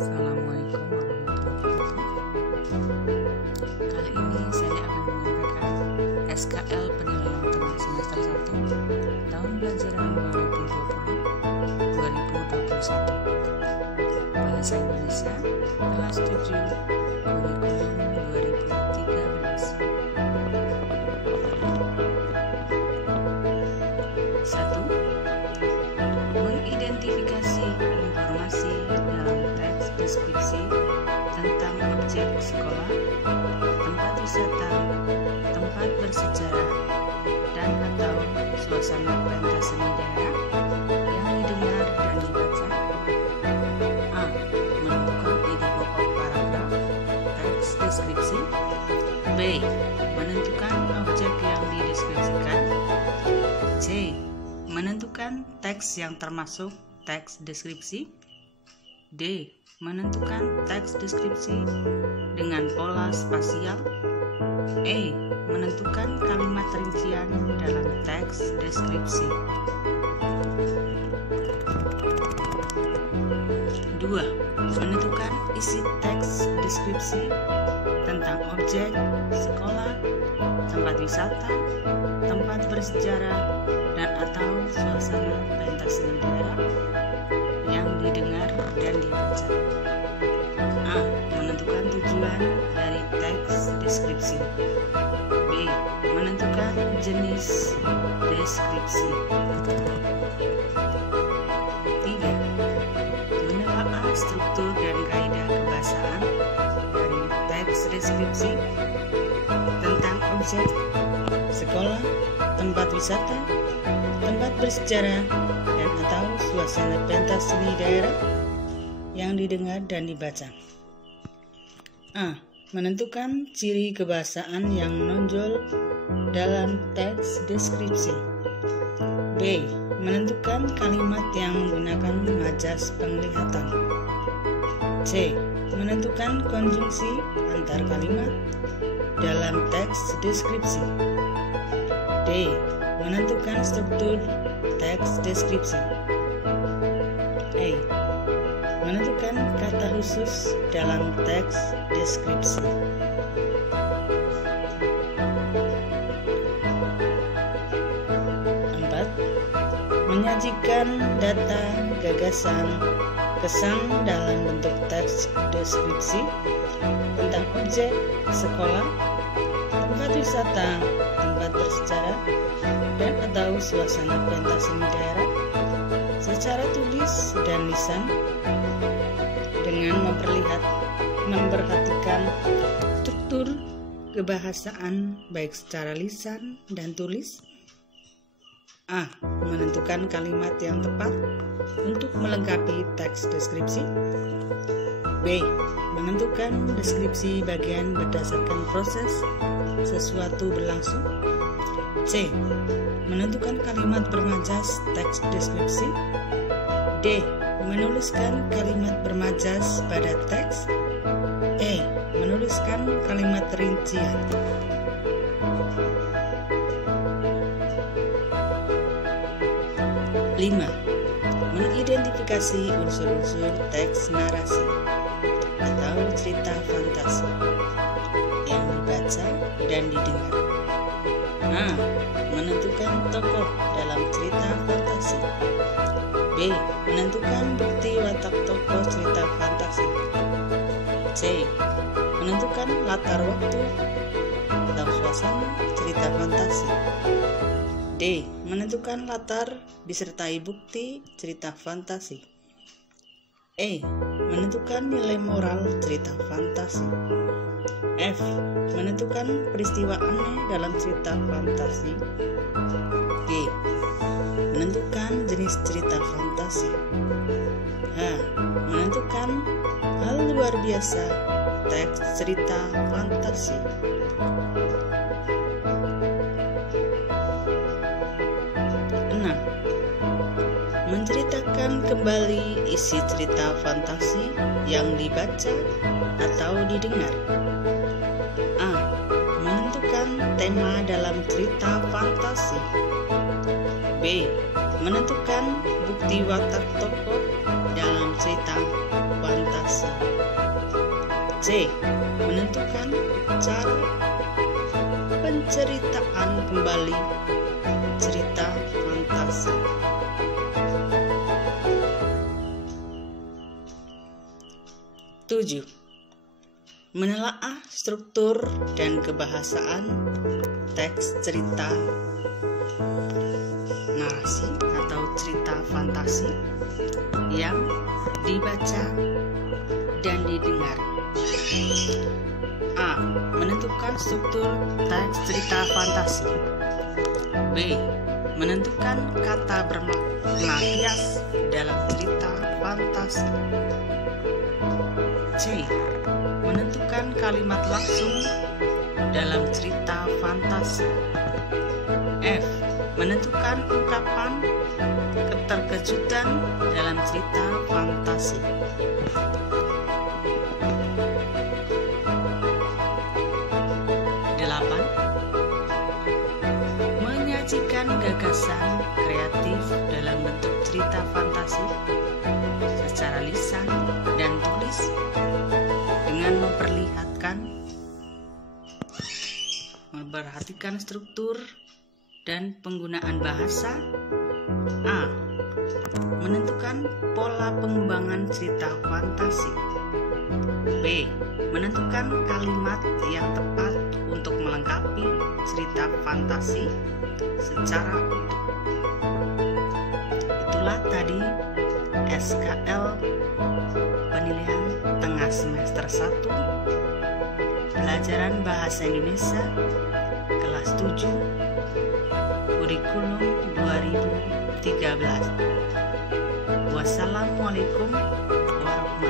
Assalamualaikum warahmatullahi wabarakatuh. Kali ini saya akan menyampaikan SKL penilaian tengah semester 1 tahun pelajaran 2020-2021. Bahasa Indonesia kelas 7 kurikulum 2013. 1. Mengidentifikasi informasi dalam teks deskripsi tentang objek sekolah, tempat wisata, tempat bersejarah, dan atau suasana pentas seni daerah yang didengar dan dibaca. A. Menentukan ide pokok paragraf teks deskripsi. B. Menentukan objek yang dideskripsikan. C. Menentukan teks yang termasuk teks deskripsi. D. Menentukan teks deskripsi dengan pola spasial. E. Menentukan kalimat rincian dalam teks deskripsi. 2. Menentukan isi teks deskripsi tentang objek, sekolah, tempat wisata, tempat bersejarah, dan atau suasana pentas seni daerah yang didengar dan dibaca. A. Menentukan tujuan dari teks deskripsi. B. Menentukan jenis deskripsi. 3. Menelaah struktur dan kaidah kebahasaan dari teks deskripsi tentang objek, sekolah, tempat wisata, tempat bersejarah, dan atau suasana pentas seni daerah yang didengar dan dibaca. A. Menentukan ciri kebahasaan yang menonjol dalam teks deskripsi. B. Menentukan kalimat yang menggunakan majas penglihatan. C. Menentukan konjungsi antar kalimat dalam teks deskripsi. D. Menentukan struktur teks deskripsi. E. Menentukan kata khusus dalam teks deskripsi. 4. Menyajikan data, gagasan, kesan dalam bentuk teks deskripsi tentang objek, sekolah, tempat wisata, tempat bersejarah, dan atau suasana pentas seni daerah secara tulis dan lisan dengan memperhatikan struktur kebahasaan baik secara lisan dan tulis. A. Menentukan kalimat yang tepat untuk melengkapi teks deskripsi. B. Menentukan deskripsi bagian berdasarkan proses sesuatu berlangsung. C. Menentukan kalimat bermajas teks deskripsi. D. Menuliskan kalimat bermajas pada teks. E. Menuliskan kalimat rincian. 5. Mengidentifikasi unsur-unsur teks narasi atau cerita fantasi yang dibaca dan didengar. A. Menentukan tokoh dalam cerita fantasi. B. Menentukan bukti watak tokoh cerita fantasi. C. Menentukan latar waktu atau suasana cerita fantasi. D. Menentukan latar disertai bukti cerita fantasi. E. Menentukan nilai moral cerita fantasi. F. Menentukan peristiwa aneh dalam cerita fantasi. G. Menentukan jenis cerita fantasi. H. Menentukan hal luar biasa teks cerita fantasi. 6. Menceritakan kembali isi cerita fantasi yang dibaca atau didengar. A. Menentukan tema dalam cerita fantasi. B. Menentukan bukti watak tokoh dalam cerita fantasi. fantasi. C. Menentukan cara penceritaan kembali cerita fantasi. Tujuh. Menelaah struktur dan kebahasaan teks cerita narasi atau cerita fantasi yang dibaca dan didengar. A. Menentukan struktur teks cerita fantasi. B. Menentukan kata bermakna kias dalam cerita fantasi. C. Menentukan kalimat langsung dalam cerita fantasi. F. Menentukan ungkapan keterkejutan dalam cerita fantasi. Delapan. Menyajikan gagasan kreatif dalam bentuk cerita fantasi secara lisan dan tulis dengan memperhatikan struktur dan penggunaan bahasa. A. Menentukan pola pengembangan cerita fantasi. B. Menentukan kalimat yang tepat untuk melengkapi cerita fantasi secara utuh. Itulah tadi SKL penilaian tengah semester 1 pelajaran bahasa Indonesia kelas 7 kurikulum 2013. Wassalamualaikum warahmatullahi wabarakatuh.